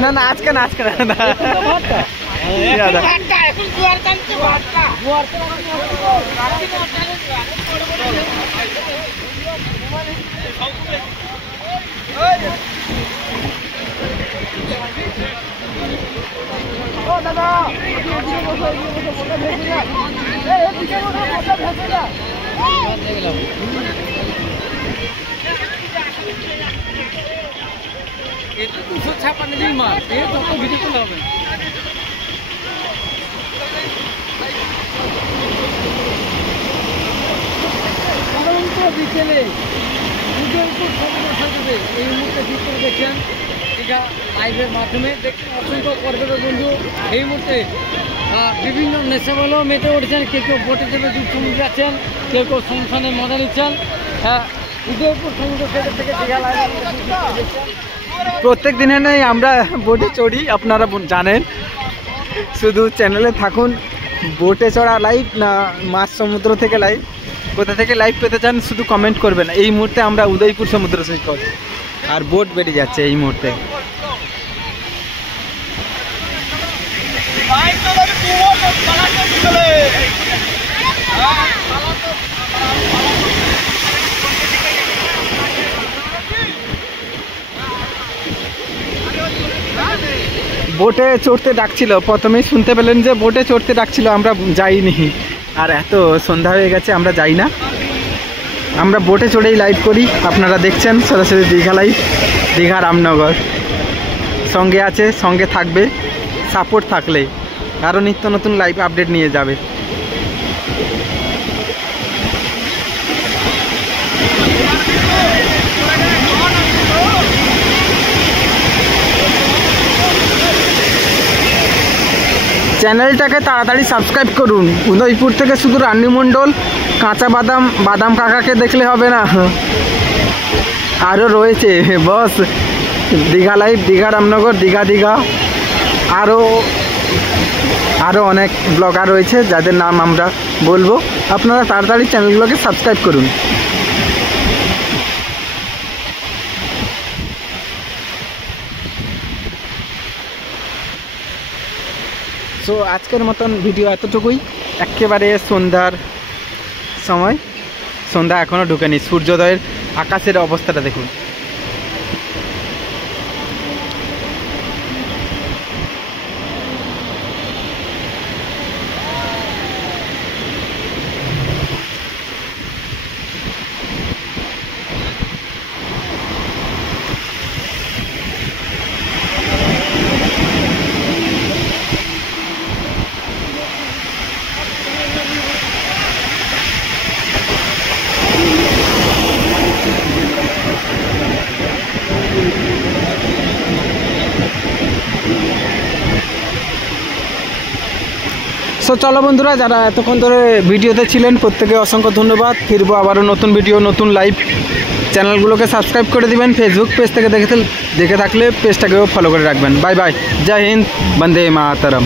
না না আজকে না আজকে না এটা 256 দিন মাছ এর যত ভিডিও করতে হবে বিকেলে উদয়পুর সমুদ্র সৈকতে এই মুহূর্তে চিত্র দেখছেন দীঘা লাইভের মাধ্যমে দেখছেন অসংখ্য পর্যটক বন্ধু এই মুহূর্তে বিভিন্ন নেশাগুলো মেতে উঠেছেন, কেউ কেউ বোটে চেপে দূর সমুদ্রে আছেন, কেউ কেউ সংসানে মজা নিচ্ছেন। উদয়পুর সমুদ্র সৈকত থেকে দীঘা লাইভ দেখছেন। প্রত্যেক দিনে নেই আমরা বোটে চড়ি, আপনারা জানেন। শুধু চ্যানেলে থাকুন। বোটে চড়া লাইভ না মাছ সমুদ্র থেকে লাইভ, কোথা থেকে লাইভ পেতে চান শুধু কমেন্ট করবেন। এই মুহূর্তে আমরা উদয়পুর সমুদ্র সৈকত আর বোট বেরিয়ে যাচ্ছে এই মুহূর্তে। বোটে চড়তে ডাকছিল, প্রথমেই শুনতে পেলেন যে বোটে চড়তে ডাকছিল, আমরা যাইনি। আর এত সন্ধ্যা হয়ে গেছে আমরা যাই না, আমরা বোটে চড়েই লাইভ করি। আপনারা দেখছেন সরাসরি দীঘা লাইভ, দীঘা রামনগর। সঙ্গে আছে, সঙ্গে থাকবে, সাপোর্ট থাকলে আরও নিত্য নতুন লাইভ আপডেট নিয়ে যাবে। চ্যানেলটাকে তাড়াতাড়ি সাবস্ক্রাইব করুন। উদয়পুর থেকে শুধু রান্নি মণ্ডল, কাঁচা বাদাম, বাদাম কাকাকে দেখলে হবে না, আরও রয়েছে বস দীঘা লাইভ, দীঘা রামনগর, দীঘা দীঘা, আরও অনেক ব্লগার রয়েছে যাদের নাম আমরা বলবো। আপনারা তাড়াতাড়ি চ্যানেলগুলোকে সাবস্ক্রাইব করুন। সো আজকের মতন ভিডিও এতটুকুই। একেবারে সন্ধ্যার সময়, সন্ধ্যা এখনও ঢুকেনি, সূর্যোদয়ের আকাশের অবস্থাটা দেখুন। সো চলো বন্ধুরা, যারা এতক্ষণ ধরে ভিডিওতে ছিলেন প্রত্যেকে অসংখ্য ধন্যবাদ। ফিরবো আবারও নতুন ভিডিও, নতুন লাইভ। চ্যানেলগুলোকে সাবস্ক্রাইব করে দিবেন। ফেসবুক পেজ থেকে দেখে থাকলে পেজটাকেও ফলো করে রাখবেন। বাই বাই, জয় হিন্দ, বন্দে মাতরম।